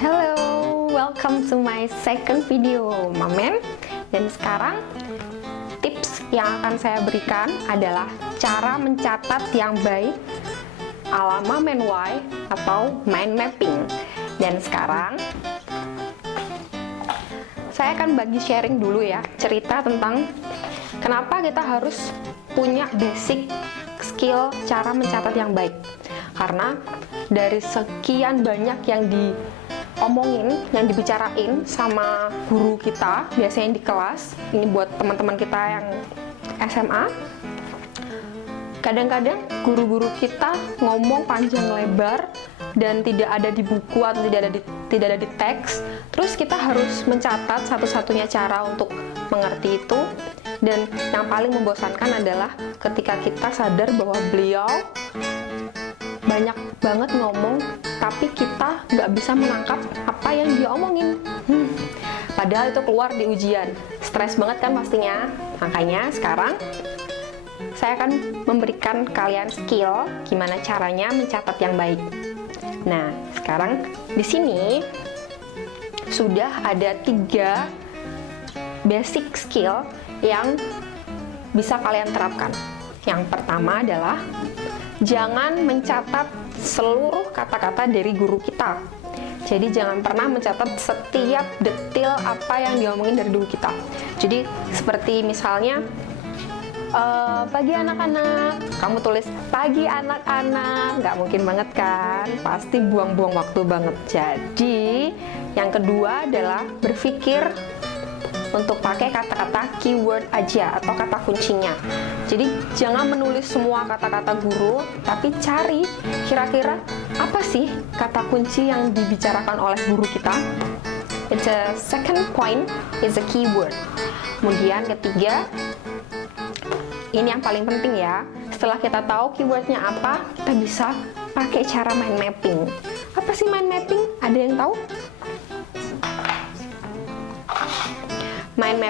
Hello, welcome to my second video, Mamen. Dan sekarang tips yang akan saya berikan adalah cara mencatat yang baik ala Mamen Y atau mind mapping. Dan sekarang saya akan bagi sharing dulu ya, cerita tentang kenapa kita harus punya basic skill cara mencatat yang baik. Karena dari sekian banyak yang diomongin, yang dibicarain sama guru kita, biasanya di kelas, ini buat teman-teman kita yang SMA, kadang-kadang guru-guru kita ngomong panjang lebar dan tidak ada di buku atau tidak ada di teks. Terus kita harus mencatat satu-satunya cara untuk mengerti itu. Dan yang paling membosankan adalah ketika kita sadar bahwa beliau banyak banget ngomong, tapi kita nggak bisa menangkap apa yang dia omongin. Padahal itu keluar di ujian. Stres banget kan pastinya. Makanya sekarang saya akan memberikan kalian skill gimana caranya mencatat yang baik. Nah, sekarang di sini sudah ada 3 basic skill yang bisa kalian terapkan. Yang pertama adalah jangan mencatat seluruh kata-kata dari guru kita. Jadi jangan pernah mencatat setiap detail apa yang diomongin dari guru kita. Jadi seperti misalnya pagi anak-anak, kamu tulis pagi anak-anak, nggak mungkin banget kan, pasti buang-buang waktu banget. Jadi yang kedua adalah berpikir untuk pakai kata-kata keyword aja atau kata kuncinya. Jadi jangan menulis semua kata-kata guru, tapi cari kira-kira apa sih kata kunci yang dibicarakan oleh guru kita. It's a second point is a keyword. Kemudian ketiga, ini yang paling penting ya. Setelah kita tahu keywordnya apa, kita bisa pakai cara mind mapping. Apa sih mind mapping? Ada yang tahu? Mind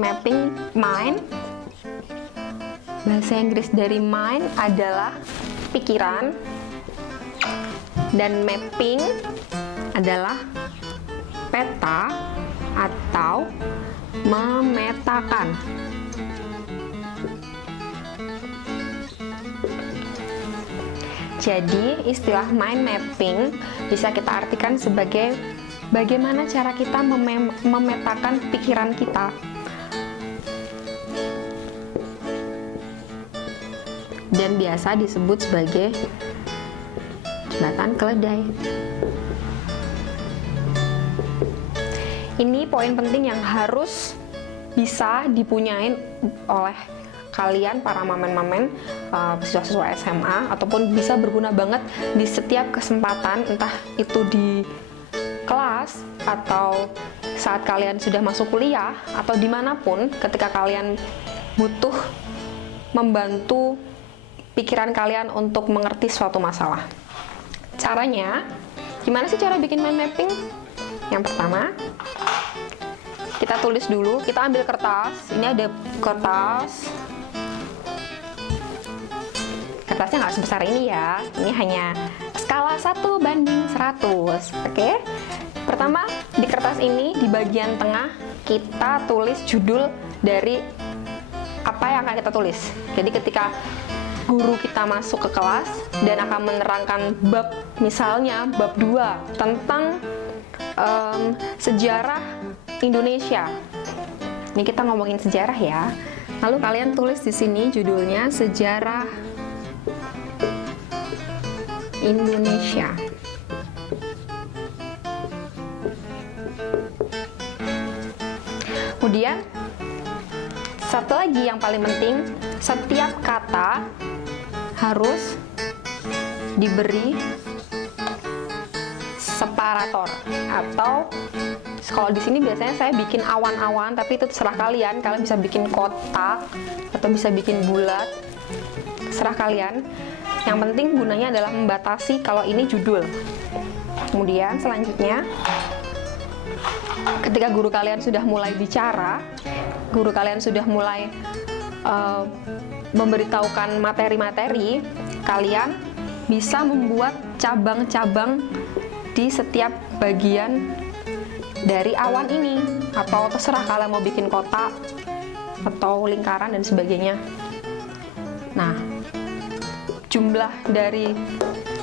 mapping mind, bahasa Inggris dari mind adalah pikiran, dan mapping adalah peta atau memetakan. Jadi istilah mind mapping bisa kita artikan sebagai bagaimana cara kita memetakan pikiran kita. Dan biasa disebut sebagai jembatan keledai. Ini poin penting yang harus bisa dipunyain oleh kalian para mamen-mamen, siswa-siswa SMA, ataupun bisa berguna banget di setiap kesempatan, entah itu di kelas atau saat kalian sudah masuk kuliah atau dimanapun, ketika kalian butuh membantu pikiran kalian untuk mengerti suatu masalah. Caranya, gimana sih cara bikin mind mapping? Yang pertama, kita tulis dulu, kita ambil kertas. Ini ada kertas. Kertasnya nggak sebesar ini ya. Ini hanya skala 1:100. Oke? Pertama, di kertas ini, di bagian tengah, kita tulis judul dari apa yang akan kita tulis. Jadi ketika guru kita masuk ke kelas dan akan menerangkan bab, misalnya bab 2 tentang sejarah Indonesia. Ini kita ngomongin sejarah ya. Lalu kalian tulis di sini judulnya Sejarah Indonesia. Kemudian satu lagi yang paling penting, setiap kata harus diberi separator, atau kalau di sini biasanya saya bikin awan-awan, tapi itu terserah kalian. Kalian bisa bikin kotak atau bisa bikin bulat, terserah kalian. Yang penting gunanya adalah membatasi kalau ini judul. Kemudian selanjutnya ketika guru kalian sudah mulai bicara, guru kalian sudah mulai memberitahukan materi-materi, kalian bisa membuat cabang-cabang di setiap bagian dari awan ini, atau terserah kalian mau bikin kotak atau lingkaran dan sebagainya. Nah, jumlah dari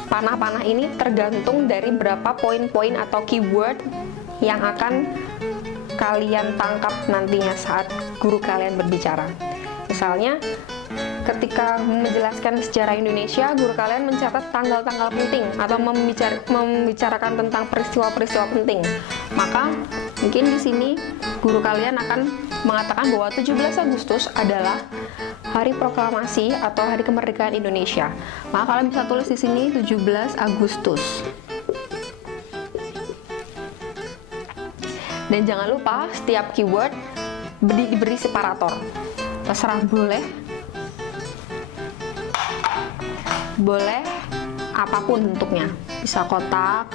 panah-panah ini tergantung dari berapa poin-poin atau keyword yang akan kalian tangkap nantinya saat guru kalian berbicara. Misalnya, ketika menjelaskan sejarah Indonesia, guru kalian mencatat tanggal-tanggal penting atau membicarakan tentang peristiwa-peristiwa penting. Maka mungkin di sini guru kalian akan mengatakan bahwa 17 Agustus adalah hari proklamasi atau hari kemerdekaan Indonesia. Maka kalian bisa tulis di sini 17 Agustus. Dan jangan lupa setiap keyword diberi separator. Terserah boleh apapun bentuknya, bisa kotak,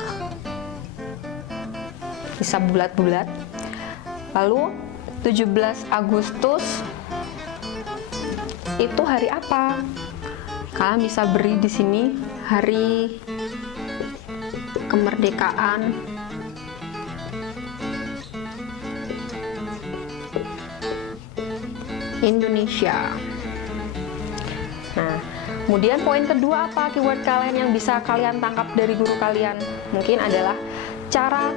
bisa bulat-bulat. Lalu 17 Agustus itu hari apa? Kalian bisa beri di sini hari kemerdekaan Indonesia. Nah, kemudian poin kedua apa keyword kalian yang bisa kalian tangkap dari guru kalian? Mungkin adalah cara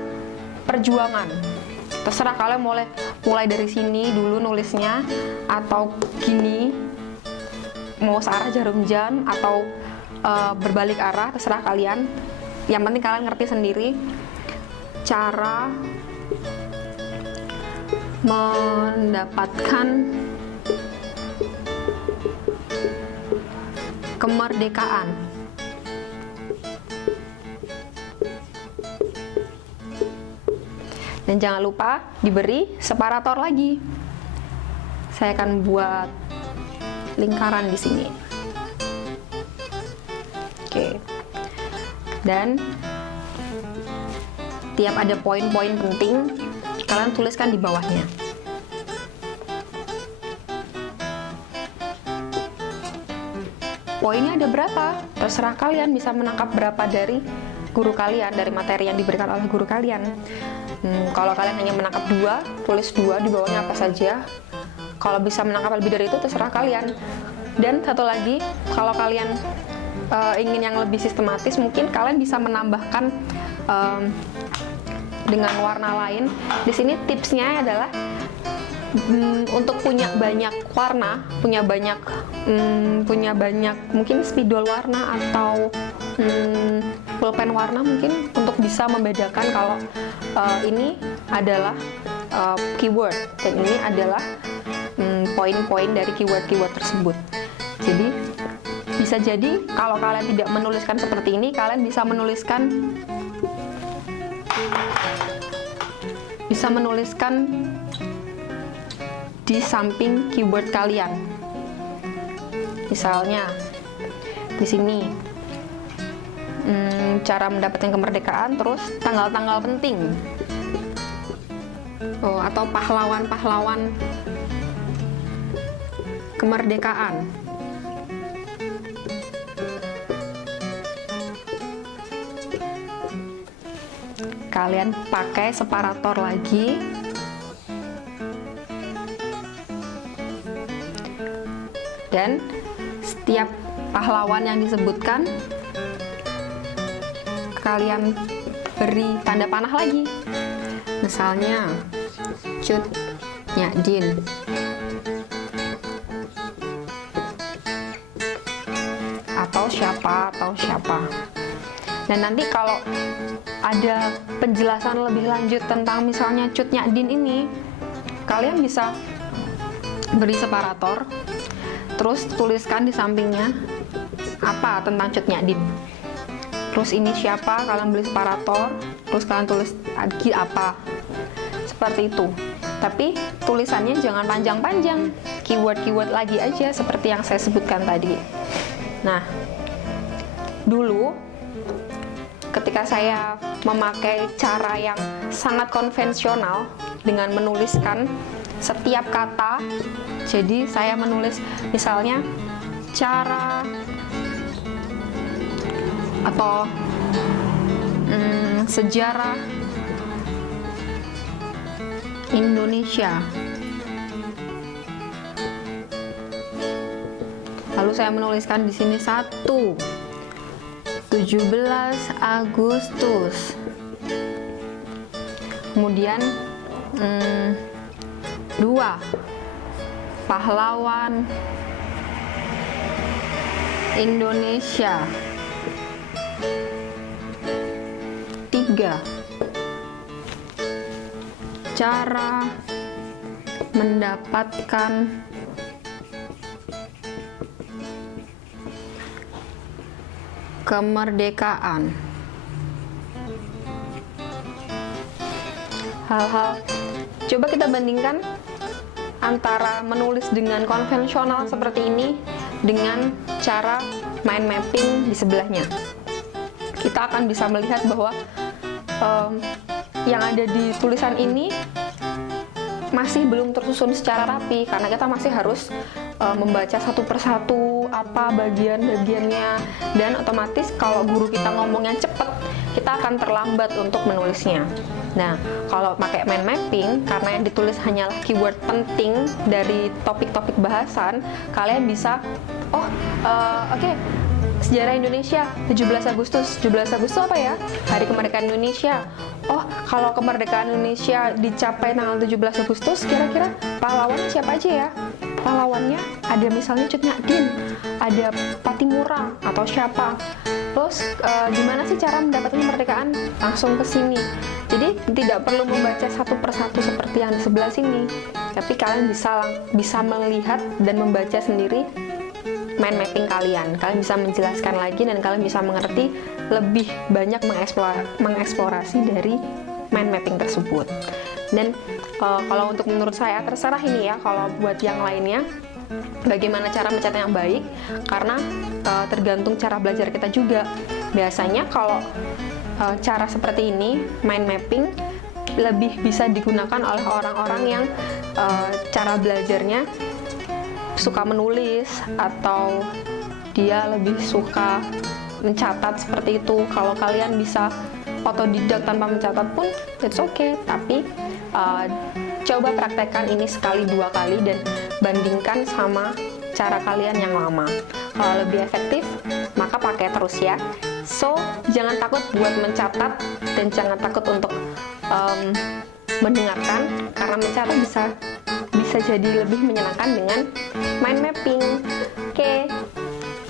perjuangan. Terserah kalian mulai dari sini dulu nulisnya, atau gini, mau searah jarum jam, atau berbalik arah, terserah kalian. Yang penting kalian ngerti sendiri cara mendapatkan kemerdekaan. Dan jangan lupa diberi separator lagi. Saya akan buat lingkaran di sini. Oke. Dan tiap ada poin-poin penting, kalian tuliskan di bawahnya. Poinnya ada berapa? Terserah kalian bisa menangkap berapa dari guru kalian, dari materi yang diberikan oleh guru kalian. Kalau kalian hanya menangkap 2, tulis 2 di bawahnya apa saja. Kalau bisa menangkap lebih dari itu, terserah kalian. Dan satu lagi, kalau kalian ingin yang lebih sistematis, mungkin kalian bisa menambahkan dengan warna lain. Di sini tipsnya adalah untuk punya banyak warna, punya banyak mungkin spidol warna atau pulpen warna, mungkin untuk bisa membedakan kalau ini adalah keyword dan ini adalah poin-poin dari keyword-keyword tersebut. Jadi bisa jadi kalau kalian tidak menuliskan seperti ini, kalian bisa menuliskan di samping keyword kalian. Misalnya di sini cara mendapatkan kemerdekaan, terus tanggal-tanggal penting, atau pahlawan-pahlawan kemerdekaan. Kalian pakai separator lagi. Dan setiap pahlawan yang disebutkan, kalian beri tanda panah lagi. Misalnya Cut Nyak Dien, atau siapa. Dan nanti kalau ada penjelasan lebih lanjut tentang misalnya Cut Nyak Dien ini, kalian bisa beri separator, terus tuliskan di sampingnya apa tentang Cut Nyak Dien. Terus ini siapa, kalian beri separator, terus kalian tulis lagi apa. Seperti itu. Tapi tulisannya jangan panjang-panjang, keyword-keyword lagi aja seperti yang saya sebutkan tadi. Nah, dulu ketika saya memakai cara yang sangat konvensional dengan menuliskan setiap kata. Jadi saya menulis misalnya cara atau sejarah Indonesia. Lalu saya menuliskan di sini 1, 17 Agustus. Kemudian 2, pahlawan Indonesia. 3, cara mendapatkan kemerdekaan. Hal-hal, coba kita bandingkan antara menulis dengan konvensional seperti ini dengan cara mind mapping di sebelahnya. Kita akan bisa melihat bahwa yang ada di tulisan ini masih belum tersusun secara rapi, karena kita masih harus membaca satu persatu apa bagian-bagiannya, dan otomatis kalau guru kita ngomongnya cepet, kita akan terlambat untuk menulisnya. Nah, kalau pakai mind mapping, karena yang ditulis hanyalah keyword penting dari topik-topik bahasan, kalian bisa, oke, sejarah Indonesia 17 Agustus. 17 Agustus apa ya? Hari kemerdekaan Indonesia. Oh, kalau kemerdekaan Indonesia dicapai tanggal 17 Agustus, kira-kira pahlawannya siapa aja ya? Pahlawannya ada misalnya Cut Nyak Dien, ada Patimura atau siapa. Terus gimana sih cara mendapatkan kemerdekaan? Langsung ke sini. Jadi tidak perlu membaca satu persatu seperti yang di sebelah sini, tapi kalian bisa melihat dan membaca sendiri mind mapping kalian. Kalian bisa menjelaskan lagi dan kalian bisa mengerti lebih banyak mengeksplorasi dari mind mapping tersebut. Dan kalau untuk menurut saya, terserah ini ya, kalau buat yang lainnya bagaimana cara mencatat yang baik, karena tergantung cara belajar kita juga. Biasanya kalau cara seperti ini, mind mapping, lebih bisa digunakan oleh orang-orang yang cara belajarnya suka menulis atau dia lebih suka mencatat seperti itu. Kalau kalian bisa otodidak tanpa mencatat pun it's okay, tapi coba praktekkan ini sekali 2 kali dan bandingkan sama cara kalian yang lama. Kalau lebih efektif, maka pakai terus ya. So, jangan takut buat mencatat dan jangan takut untuk mendengarkan, karena mencatat bisa jadi lebih menyenangkan dengan mind mapping. Oke,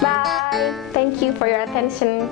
bye. Thank you for your attention.